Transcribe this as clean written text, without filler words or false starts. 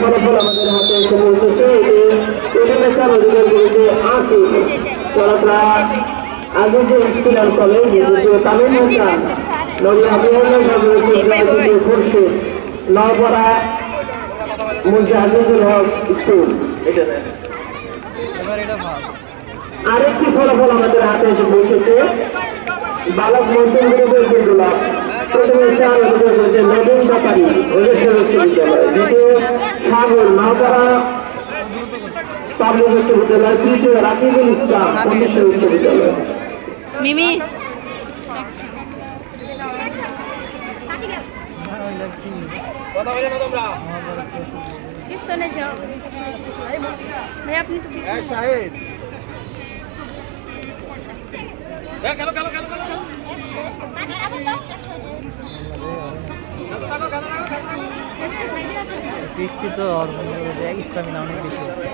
ফলাফল আমাদের হাতে এসে পৌঁছেছে। আগে যে স্কুল কলেজ তামিল নওপাড়া মুজাহিদুল হক স্কুল। আরেকটি ফলাফল আমাদের হাতে এসে পৌঁছেছে। বালক মন্দির গ্রুপের বিদ্যালয় প্রথমে নবীন ব্যাপারী বিশ্ববিদ্যালয়, দ্বিতীয় সাগর নওপাড়া পাবলিক বিশ্ববিদ্যালয়, তৃতীয় রাকিবুল ইসলাম বিশ্ববিদ্যালয়। মিমি পিচ্ছি তো স্টামিনা অনেক বেশি আছে।